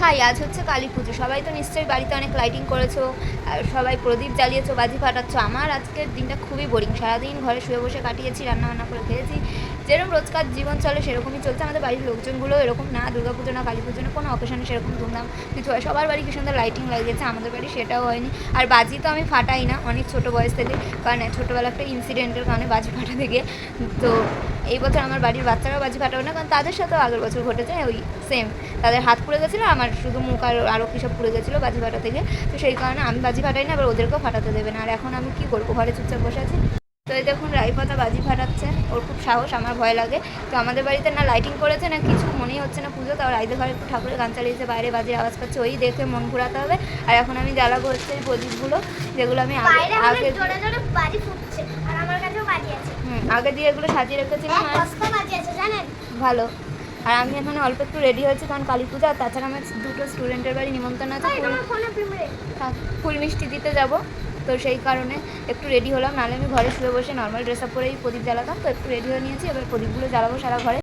High, আজ হচ্ছে কালী পুজো। সবাই তো নিশ্চয়ই বাড়িতে অনেক লাইটিং করেছো, আর সবাই প্রদীপ জ্বালিয়েছো, বাজি ফাটাচ্ছ। আমার আজকের দিনটা খুবই বোরিং। সারাদিন ঘরে শুয়ে বসে কাটিয়েছি, রান্নাবান্না করে খেয়েছি। যেরকম রোজকার জীবন চলে সেরকমই চলছে। আমাদের বাড়ির লোকজনগুলো এরকম না, দুর্গা পুজো না কালী পুজো না কোনো অকেশনে সেরকম ধুমধাম কিছু হয়। সবার বাড়ি কি সুন্দর লাইটিং লাগিয়েছে, আমাদের বাড়ি সেটাও হয়নি। আর বাজি তো আমি ফাটাই না অনেক ছোটো বয়স থেকে, কারণ ছোটোবেলা একটা ইনসিডেন্টের কারণে বাজি ফাটাতে গিয়ে। তো এই বছর আমার বাড়ির বাচ্চারাও বাজি ফাটাবে না, কারণ তাদের সাথেও আগের বছর ঘটেছে ওই সেম। তাদের হাত পুড়ে গেছিলো, আমার শুধু মুখ আর আরও কী সব পুড়ে গেছিলো বাজি ফাটা থেকে। তো সেই কারণে আমি বাজি ফাটাই না, এবার ওদেরকেও ফাটাতে দেবে না। আর এখন আমি কী করবো, ঘরে চুপচাপ বসে আছি। তো এই দেখুন রাইফাতা বাজি ফাটাচ্ছে, ওর খুব সাহস, আমার ভয় লাগে। তো আমাদের বাড়িতে না লাইটিং করেছে না কিছু, মনেই হচ্ছে না পুজো। তাও রাইদের ঘরে একটু ঠাকুরের গান চালিয়েছে, বাইরে বাজির আওয়াজ পাচ্ছে, ওই দেখে মন ঘোরাতে হবে। আর এখন আমি জ্বালাবো হচ্ছে এই প্রদীপগুলো, যেগুলো আমি আগে আগে দিয়ে এগুলো সাজিয়ে রেখেছিলাম। ভালো। আর আমি এখানে অল্প একটু রেডি হয়েছি, কারণ কালী পূজা। আর তাছাড়া আমার দুটো স্টুডেন্টের বাড়ি নিমন্ত্রণ আছে, ফুল মিষ্টি দিতে যাব। তো সেই কারণে একটু রেডি হলাম, নাহলে আমি ঘরে শুয়ে বসে নর্মাল ড্রেস আপ করেই প্রদীপ জ্বালাতাম। তো একটু রেডি হয়ে নিয়েছি, এবার প্রদীপগুলো জ্বালাবো সারা ঘরে।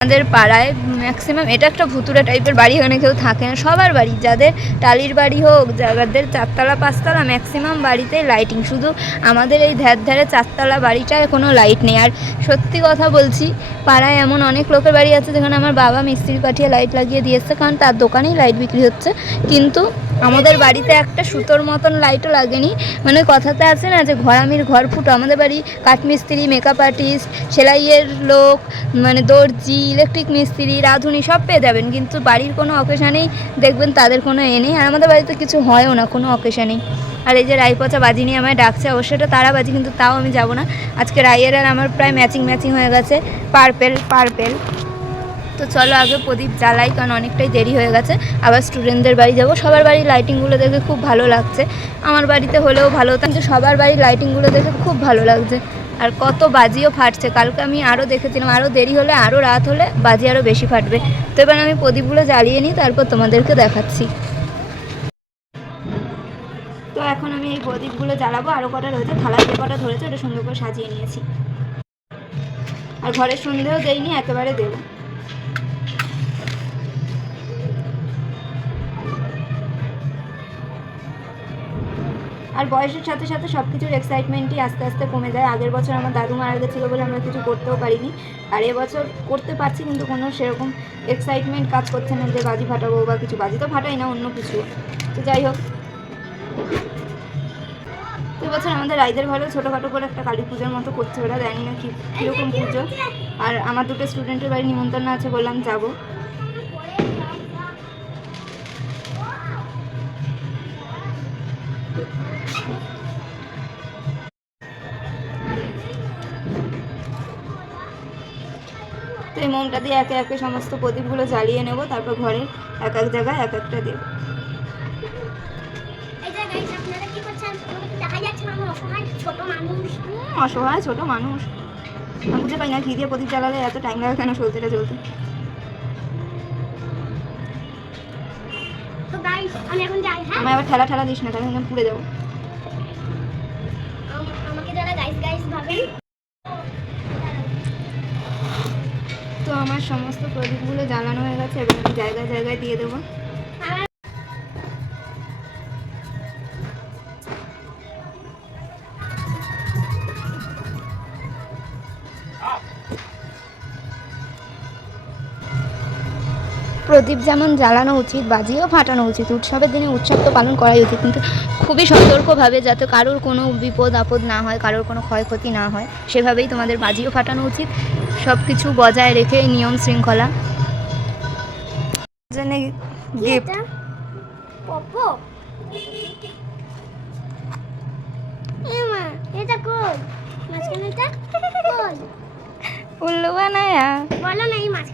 আমাদের পাড়ায় ম্যাক্সিমাম এটা একটা ভুতুড়ে টাইপের বাড়ি, এখানে কেউ থাকে না। সবার বাড়ি, যাদের টালির বাড়ি হোক, যাদের চারতলা পাঁচতলা, ম্যাক্সিমাম বাড়িতেই লাইটিং। শুধু আমাদের এই ধারে চারতলা বাড়িটায় কোনো লাইট নেই। আর সত্যি কথা বলছি, পাড়ায় এমন অনেক লোকের বাড়ি আছে যেখানে আমার বাবা মিস্ত্রি পাঠিয়ে লাইট লাগিয়ে দিয়েছে, কারণ তার দোকানেই লাইট বিক্রি হচ্ছে। কিন্তু আমাদের বাড়িতে একটা সুতোর মতন লাইটও লাগেনি। মানে কথাতে আছে না যে ঘরামির ঘর ফুটো, আমাদের বাড়ি কাঠমিস্ত্রি, মেকআপ আর্টিস্ট, সেলাইয়ের লোক, মানে দর্জি, ইলেকট্রিক মিস্ত্রি, রাঁধুনি সব পেয়ে যাবেন, কিন্তু বাড়ির কোনো অকেশানেই দেখবেন তাদের কোনো নেই। আর আমাদের বাড়িতে কিছু হয়ও না কোনো অকেশানেই। আর এই যে রাই পচা বাজি নিয়ে আমায় ডাকছে, অবশ্যই এটা তারা বাজি, কিন্তু তাও আমি যাব না। আজকে রাইয়ের আর আমার প্রায় ম্যাচিং হয়ে গেছে, পার্পেল। তো চলো আগে প্রদীপ জ্বালাই, কারণ অনেকটাই দেরি হয়ে গেছে। আবার স্টুডেন্টদের বাড়ি যাব। সবার বাড়ির লাইটিংগুলো দেখে খুব ভালো লাগছে। আমার বাড়িতে হলেও ভালো হতো, কিন্তু সবার বাড়ির লাইটিংগুলো দেখে খুব ভালো লাগছে। আর কত বাজিও ফাটছে। কালকে আমি আরও দেখেছিলাম, আরও দেরি হলে, আরও রাত হলে বাজি আরও বেশি ফাটবে। তো এবার আমি প্রদীপগুলো জ্বালিয়ে নিই, তারপর তোমাদেরকে দেখাচ্ছি। তো এখন আমি এই প্রদীপগুলো জ্বালাবো। আরও কটা রয়েছে, থালা যে কটা ধরেছে ওটা সুন্দর করে সাজিয়ে নিয়েছি। আর ঘরের সন্ধেও দেইনি, একেবারে দেবো। আর বয়সের সাথে সাথে সব কিছুর এক্সাইটমেন্টই আস্তে আস্তে কমে যায়। আগের বছর আমার দাদু মারা গেছিলো বলে আমরা কিছু করতেও পারিনি। আর এবছর করতে পারছি, কিন্তু কোনো সেরকম এক্সাইটমেন্ট কাজ করছে না যে বাজি ফাটাবো বা কিছু। বাজি তো ফাটাই না, অন্য কিছু। তো যাই হোক, তো এবছর আমাদের রাইদের ঘরেও ছোটোখাটো করে একটা কালী পুজোর মতো করছে ওরা, জানি না কীরকম পুজো। আর আমার দুটো স্টুডেন্টের বাড়ি নিমন্ত্রণ আছে, বললাম যাবো। তো এই মোমটা দিয়ে একে একে সমস্ত প্রদীপগুলো জ্বালিয়ে নেব, তারপর ঘরের এক এক জায়গায় এক একটা দেব। অসহায় ছোট মানুষ, আমি বুঝতে পারি না ঘি দিয়ে প্রদীপ জ্বালালে এত টাইম লাগে কেন জ্বলতে। আমি আবার ঠেলা দিস না, তাহলে পুড়ে যাবো। তো আমার সমস্ত প্রদীপগুলো জ্বালানো হয়ে গেছে, এবার আমি জায়গায় দিয়ে দেবো। প্রদীপ যেমন জ্বালানো উচিত, বাজিও ফাটানো উচিত। উৎসবের দিনে উৎসব তো পালন করাই উচিত, কিন্তু খুবই সতর্কভাবে, যাতে কারোর কোনো বিপদ আপদ না হয়, কারোর কোনো ক্ষয়ক্ষতি না হয়, সেভাবেই তোমাদের বাজিও ফাটানো উচিত। সব কিছু বজায় রেখে নিয়ম শৃঙ্খলা। গিফট উল্লু বানায়া বলো না, এই মাছ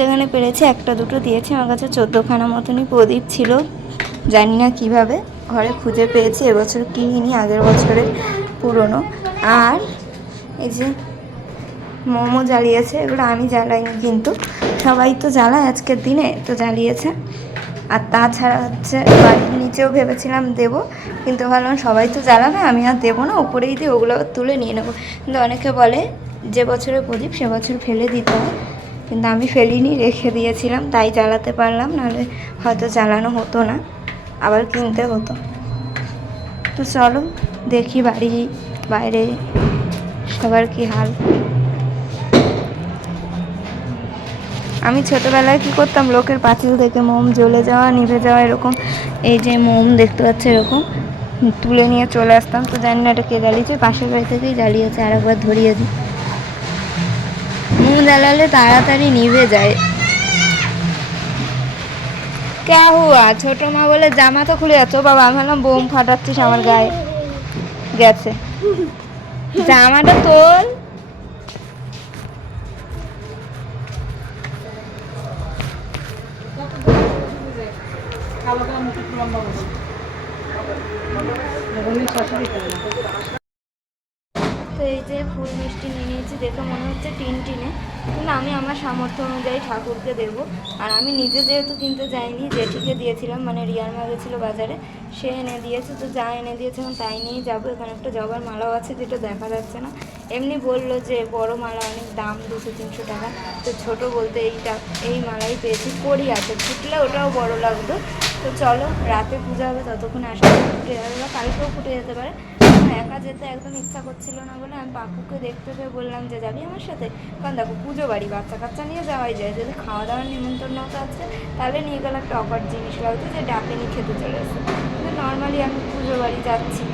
যেখানে পেরেছে একটা দুটো দিয়েছে। আমার কাছে 14খানা মতনই প্রদীপ ছিল, জানি না কিভাবে ঘরে খুঁজে পেয়েছি। এবছর কিনিনি, আগের বছরের পুরনো। আর এই যে মোমো জ্বালিয়েছে, এগুলো আমি জ্বালাইনি, কিন্তু সবাই তো জ্বালায় আজকের দিনে, তো জ্বালিয়েছে। আর তাছাড়া হচ্ছে বাড়ির নিচেও ভেবেছিলাম দেবো, কিন্তু ভাবলাম সবাই তো জ্বালাবে, আমি আর দেবো না, উপরেই দিয়ে ওগুলো তুলে নিয়ে নেবো। কিন্তু অনেকে বলে যে বছরের প্রদীপ সে বছর ফেলে দিতে হয়, কিন্তু আমি ফেলিনি, রেখে দিয়েছিলাম, তাই জ্বালাতে পারলাম, নাহলে হয়তো জ্বালানো হতো না, আবার কিনতে হতো। তো চলো দেখি বাড়ি বাইরে সবার কি হাল। আমি ছোটোবেলায় কী করতাম, লোকের পাঁচিল থেকে মোম জ্বলে যাওয়া নিভে যাওয়া এরকম, এই যে মোম দেখতে পাচ্ছে এরকম তুলে নিয়ে চলে আসতাম। তো জানি না এটা কে জ্বালিয়েছে, পাশের বাড়ি থেকেই জ্বালিয়েছে, আর একবার ধরিয়ে দিই। মোম জ্বালালে তাড়াতাড়ি নিভে যায়। কে হুয়া, ছোট মা বলে জামা তো খুলে যাচ্ছ। বাবা আমি ভাবলাম বোম ফাটাচ্ছিস আমার গায়ে, গেছে জামাটা তোল। তো এই যে ফুল মিষ্টি নিয়ে নিয়েছি, দেখে মনে হচ্ছে টিনে, কিন্তু আমি আমার সামর্থ্য অনুযায়ী ঠাকুরকে দেবো। আর আমি নিজে যেহেতু কিনতে যাইনি, জেঠিকে দিয়েছিলাম, মানে রিয়ার মা গেছিলো বাজারে, সে এনে দিয়েছে, তো যা এনে দিয়েছে এখন তাই নিয়েই যাবো। এখানে একটা জবার মালাও আছে যেটা দেখা যাচ্ছে না, এমনি বললো যে বড় মালা অনেক দাম, 200-300 টাকা, তো ছোট বলতে এই মালাই পেয়েছি, কড়ি আছে, ফুটলে ওটাও বড় লাগতো। তো চলো রাতে পূজা হবে, ততক্ষণ আসা ফুটে যাবে, বা কালকেও ফুটে যেতে পারে। একা যেতে একদম ইচ্ছা করছিল না বলে আমি পাপুকে দেখতে পেয়ে বললাম যে যাবি আমার সাথে, কারণ দেখো পুজো বাড়ি বাচ্চা কাচ্চা নিয়ে যাওয়াই যায়, যদি খাওয়া দাওয়ার নিমন্ত্রণ তো আছে তাহলে নিয়ে গেলে একটা অকাট জিনিস লাগতো যে ডাকেনি খেতে চলে এসে, কিন্তু নর্মালি আমি পুজো বাড়ি যাচ্ছি,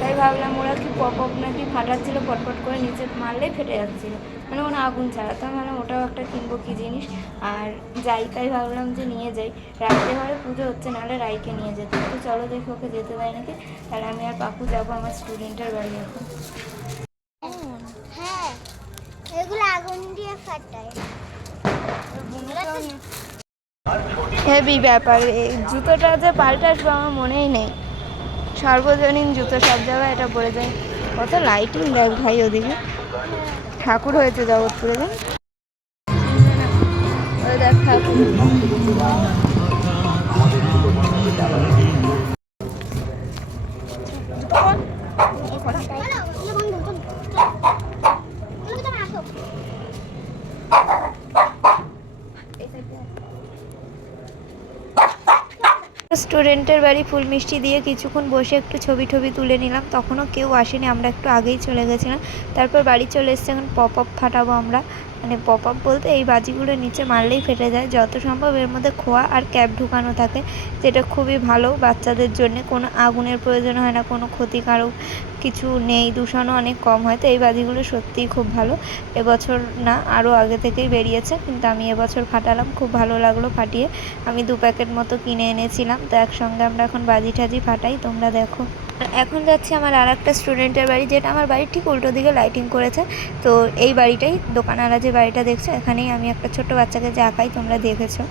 তাই ভাবলাম ওরা কি পপ নাকি ফাটাচ্ছিল, পটপট করে নিচে মারলেই ফেটে যাচ্ছিলো, মানে ওরা আগুন ছাড়াতো, মানে ওটাও একটা কিনবো কি জিনিস, আর যাই তাই ভাবলাম যে নিয়ে যাই, রাতে ঘরে পুজো হচ্ছে, নাহলে রাইকে নিয়ে যেতে। তো চলো দেখি ওকে যেতে দেয় নাকি, তাহলে আমি আর পাপু যাবো আমার স্টুডেন্টের বাড়ি এখন। হ্যাঁ এগুলো আগুন দিয়ে ফাটায়, হেভি ব্যাপার, এই জুতোটা যে পাল্টে আসবো আমার মনেই নেই, সার্বজনীন জুতো সব জায়গায় এটা পড়ে যায়। কত লাইটিং দেখ ভাই ওদিকে, ঠাকুর হয়েছে জগৎপুরে, দেখ ওই দেখ ঠাকুর। স্টুডেন্টের বাড়ি ফুল মিষ্টি দিয়ে কিছুক্ষণ বসে একটু ছবি টবি তুলে নিলাম, তখনও কেউ আসেনি, আমরা একটু আগেই চলে গেছিলাম। তারপর বাড়ি চলে এসেছি, এখন পপ আপ ফাটাবো আমরা, মানে পপ আপ বলতে এই বাজিগুলো নিচে মারলেই ফেটে যায়, যত সম্ভব এর মধ্যে খোয়া আর ক্যাপ ঢুকানো থাকে, যেটা খুবই ভালো বাচ্চাদের জন্য, কোনো আগুনের প্রয়োজন হয় না, কোনো ক্ষতিকারক কিছু নেই, দূষণও অনেক কম হয়। তো এই বাজিগুলো সত্যিই খুব ভালো, এবছর না আরও আগে থেকেই বেরিয়েছে, কিন্তু আমি এবছর ফাটালাম, খুব ভালো লাগলো ফাটিয়ে, আমি 2 প্যাকেট মতো কিনে এনেছিলাম। তো একসঙ্গে আমরা এখন বাজি টাজি ফাটাই, তোমরা দেখো। এখন যাচ্ছি আমার আর একটা স্টুডেন্টের বাড়ি, যেটা আমার বাড়ির ঠিক উল্টো দিকে লাইটিং করেছে, তো এই বাড়িটাই, দোকানওয়ালা যে বাড়িটা দেখছো এখানেই আমি একটা ছোট্ট বাচ্চাকে যে আঁকাই তোমরা দেখেছো,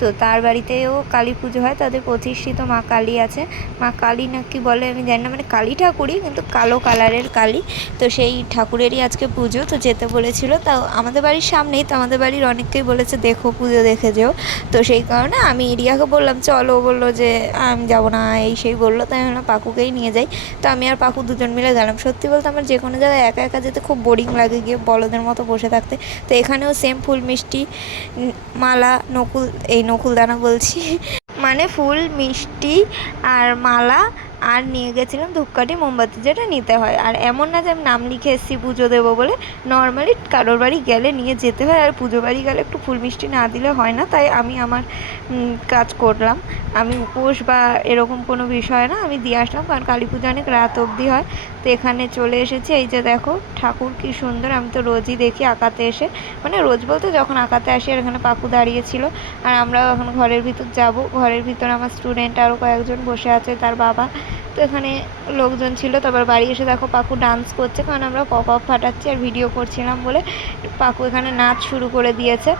তো তার বাড়িতেও কালী পুজো হয়, তাদের প্রতিষ্ঠিত মা কালী আছে, মা কালী না কি বলে আমি জানি না, মানে কালী ঠাকুরই কিন্তু কালো কালারের কালী, তো সেই ঠাকুরেরই আজকে পুজো, তো যেতে বলেছিল, তাও আমাদের বাড়ির সামনেই, তো আমাদের বাড়ির অনেককেই বলেছে দেখো পুজো দেখে যেও, তো সেই কারণে আমি রিয়াকে বললাম চলো, বললো যে আমি যাবো না, এই সেই বললো, তাই আমি পাকুকেই নিয়ে যাই। তো আমি আর পাকু দুজন মিলে গেলাম। সত্যি বলতে আমার যে কোনো জায়গায় একা একা যেতে খুব বোরিং লাগে, গিয়ে বলদের মতো বসে থাকতে, তো এখানেও সেম ফুল মিষ্টি মালা নকুলদানা বলছি মানে ফুল মিষ্টি আর মালা, আর নিয়ে গেছিলাম ধূপকাঠি মোমবাতি, যেটা নিতে হয়, আর এমন না যে আমি নাম লিখে এসেছি পুজো দেবো বলে, নর্মালি কারোর বাড়ি গেলে নিয়ে যেতে হয়, আর পুজো বাড়ি গেলে একটু ফুল মিষ্টি না দিলে হয় না, তাই আমি আমার কাজ করলাম, আমি উপোস বা এরকম কোনো বিষয় না, আমি দিয়ে আসলাম, কারণ কালী পুজো অনেক রাত অবধি হয়। তো এখানে চলে এসেছি, এই যে দেখো ঠাকুর কি সুন্দর, আমি তো রোজই দেখি আঁকাতে এসে, মানে রোজ বলতে যখন আঁকাতে আসি, আর এখানে পাকু দাঁড়িয়েছিল, আর আমরাও এখন ঘরের ভিতর যাব, ঘরের ভিতর আমার স্টুডেন্ট আরও কয়েকজন বসে আছে, তার বাবা, তো এখানে লোকজন ছিল। তারপর বাড়ি এসে দেখো পাকু ডান্স করছে, কারণ আমরা পপ আপ ফাটাচ্ছি আর ভিডিও করছিলাম বলে পাকু এখানে নাচ শুরু করে দিয়েছে।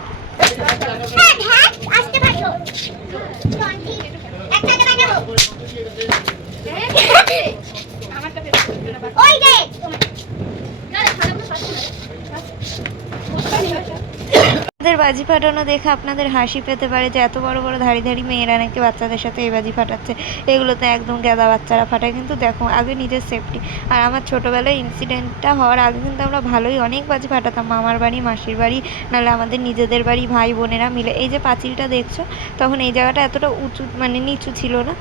আমাদের বাজি ফাটানো দেখে আপনাদের হাসি পেতে পারে যে এত বড় বড় ধাড়ি ধাড়ি মেয়েরা নাকি বাচ্চাদের সাথে এই বাজি ফাটাচ্ছে, এগুলো তো একদম গেদা বাচ্চারা ফাটায়। কিন্তু দেখো আগে নিজের সেফটি। আর আমার ছোটোবেলায় ইনসিডেন্টটা হওয়ার আগে কিন্তু আমরা ভালোই অনেক বাজি ফাটাতাম, মামার বাড়ি, মাসির বাড়ি, নাহলে আমাদের নিজেদের বাড়ি, ভাই বোনেরা মিলে। এই যে পাঁচিলটা দেখছো, তখন এই জায়গাটা এতটা উঁচু মানে নিচু ছিল না,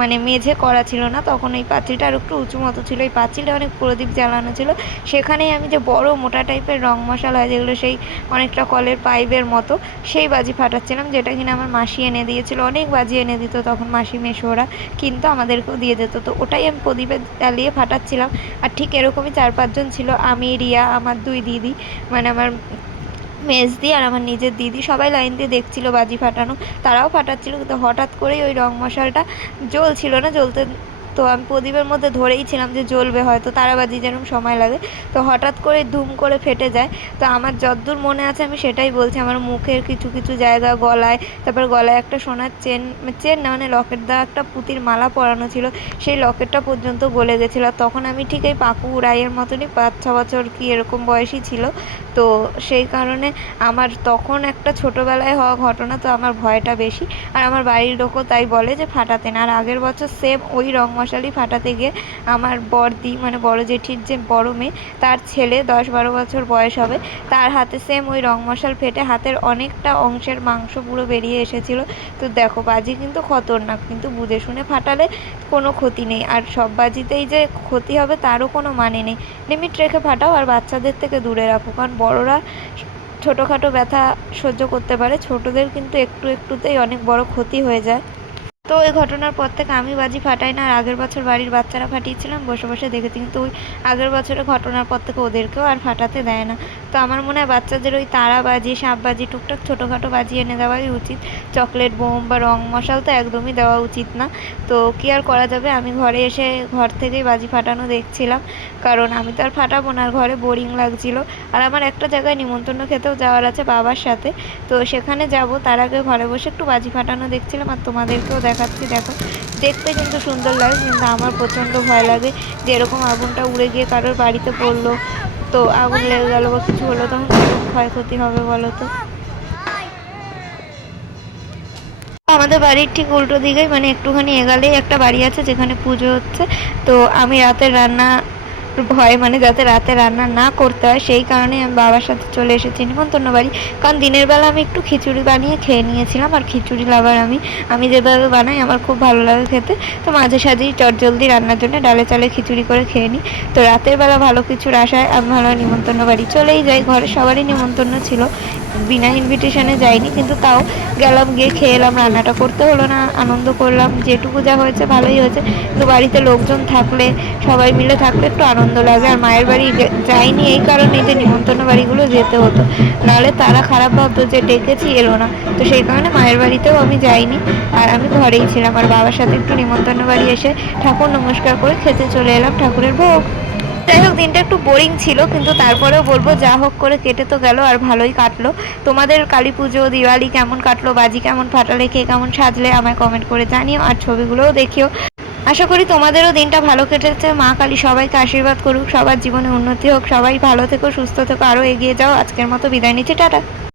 মানে মেঝে করা ছিল না, তখন এই পাঁচিলটা আর একটু উঁচু মতো ছিল। এই পাঁচিলে অনেক প্রদীপ জ্বালানো ছিল, সেখানেই আমি যে বড় মোটা টাইপের রং মশাল হয় যেগুলো সেই অনেকটা কলের পাইপের মতো, সেই বাজি ফাটাচ্ছিলাম, যেটা কিনা আমার মাসি এনে দিয়েছিল। অনেক বাজি এনে দিত তখন মাসি মেশোরা, কিন্তু আমাদেরকেও দিয়ে যেত, তো ওটাই আমি প্রদীপে জ্বালিয়ে ফাটাচ্ছিলাম। আর ঠিক এরকমই 4-5 জন ছিল, আমি, রিয়া, আমার 2 দিদি, মানে আমার মেজদি আর আমার নিজের দিদি, সবাই লাইন দিয়ে দেখছিল বাজি ফাটানো, তারাও ফাটাচ্ছিল। কিন্তু হঠাৎ করেই ওই রং মশালটা জ্বলছিল না, জ্বলতে, তো আমি প্রদীপের মধ্যে ধরেই ছিলাম যে জ্বলবে হয়তো, তারাবাজি যেরকম সময় লাগে, তো হঠাৎ করে ধুম করে ফেটে যায়। তো আমার যতদূর মনে আছে আমি সেটাই বলছি, আমার মুখের কিছু কিছু জায়গা, গলায়, তারপর গলায় একটা সোনার চেন, চেন না মানে লকেট দেওয়া একটা পুঁতির মালা পরানো ছিল, সেই লকেটটা পর্যন্ত গলে গেছিলো। তখন আমি ঠিক এই পাকু রায়ের মতনই 5-6 বছর কি এরকম বয়সই ছিল, তো সেই কারণে আমার তখন একটা ছোটোবেলায় হওয়া ঘটনা, তো আমার ভয়টা বেশি। আর আমার বাড়ির লোকও তাই বলে যে ফাটাতে না। আর আগের বছর সেম ওই রং মশালই ফাটাতে গিয়ে আমার বড়দি মানে বড় জেঠির যে বড় মেয়ে, তার ছেলে 10-12 বছর বয়স হবে, তার হাতে সেম ওই রং মশাল ফেটে হাতের অনেকটা অংশের মাংস পুরো বেরিয়ে এসেছিলো। তো দেখো বাজি কিন্তু খতরনাক, কিন্তু বুঝে শুনে ফাটালে কোনো ক্ষতি নেই। আর সব বাজিতেই যে ক্ষতি হবে তারও কোনো মানে নেই, লিমিট রেখে ফাটাও আর বাচ্চাদের থেকে দূরে রাখো, কারণ বড়রা ছোটোখাটো ব্যথা সহ্য করতে পারে, ছোটদের কিন্তু একটু একটুতেই অনেক বড় ক্ষতি হয়ে যায়। তো ওই ঘটনার পর থেকে আমি বাজি ফাটাই না। আর আগের বছর বাড়ির বাচ্চারা ফাটিয়েছিলাম, বসে বসে দেখেছি, কিন্তু ওই আগের বছরের ঘটনার পর থেকে ওদেরকেও আর ফাটাতে দেয় না। তো আমার মনে হয় বাচ্চাদের ওই তারা বাজি, সাপ বাজি, টুকটাক ছোটোখাটো বাজি এনে দেওয়াই উচিত। চকলেট বোম বা রং মশাল তো একদমই দেওয়া উচিত না। তো কী আর করা যাবে, আমি ঘরে এসে ঘর থেকেই বাজি ফাটানো দেখছিলাম, কারণ আমি তো আর ফাটাবো না, আর ঘরে বোরিং লাগছিল। আর আমার একটা জায়গায় নিমন্ত্রণ খেতেও যাওয়ার আছে বাবার সাথে, তো সেখানে যাব, তার আগে ঘরে বসে একটু বাজি ফাটানো দেখছিলাম আর তোমাদেরকেও দেখাচ্ছি। দেখো দেখতে কিন্তু সুন্দর লাগে, কিন্তু আমার প্রচণ্ড ভয় লাগে যে এরকম আগুনটা উড়ে গিয়ে কারোর বাড়িতে পড়লো, তো আগুন লেগে গেলো বা কিছু হলো, তখন কীরকম ক্ষয়ক্ষতি হবে বলো তো। আমাদের বাড়ির ঠিক উল্টো দিকেই মানে একটুখানি এগালেই একটা বাড়ি আছে যেখানে পুজো হচ্ছে। তো আমি রাতের রান্না ভয়, মানে যাতে রাতে রান্না না করতে হয় সেই কারণে আমি বাবার সাথে চলে এসেছি নিমন্ত্রণ বাড়ি। কারণ দিনের বেলা আমি একটু খিচুড়ি বানিয়ে খেয়ে নিয়েছিলাম, আর খিচুড়ি লাভার আমি যেভাবে বানাই আমার খুব ভালো লাগে খেতে। তো মাঝে সাঝেই চটজলদি রান্নার জন্য ডালে চালে খিচুড়ি করে খেয়ে নিই। তো রাতের বেলা ভালো কিছুর আশায় আমি ভালো নিমন্ত্রণ বাড়ি চলেই যাই। ঘরে সবারই নিমন্ত্রণ ছিল, বিনা ইনভিটেশনে যাইনি, কিন্তু তাও গেলাম, গিয়ে খেয়ে এলাম। রান্নাটা করতে হলো না, আনন্দ করলাম, যেটুকু যা হয়েছে ভালোই হয়েছে। কিন্তু বাড়িতে লোকজন থাকলে, সবাই মিলে থাকলে একটু আনন্দ লাগে। আর মায়ের বাড়ি যাইনি এই কারণে যে নিমন্ত্রণ বাড়িগুলো যেতে হতো, নাহলে তারা খারাপ ভাবতো যে ডেকেছি এলো না, তো সেই কারণে মায়ের বাড়িতেও আমি যাইনি। আর আমি ঘরেই ছিলাম, আর বাবার সাথে একটু নিমন্ত্রণ বাড়ি এসে ঠাকুর নমস্কার করে খেতে চলে এলাম ঠাকুরের ভোগ। যাই হোক দিনটা একটু বোরিং ছিল, কিন্তু তারপরেও বলবো যা হোক করে কেটে তো গেল, আর ভালোই কাটলো। তোমাদের কালী পুজো, দিওয়ালি কেমন কাটলো, বাজি কেমন ফাটালে, কে কেমন সাজলে, আমায় কমেন্ট করে জানিও, আর ছবিগুলোও দেখিও। আশা করি তোমাদেরও দিনটা ভালো কেটেছে। মা কালী সবাইকে আশীর্বাদ করুক, সবার জীবনে উন্নতি হোক, সবাই ভালো থেকো, সুস্থ থেকো, আরও এগিয়ে যাও। আজকের মতো বিদায় নিচ্ছি, টাটা।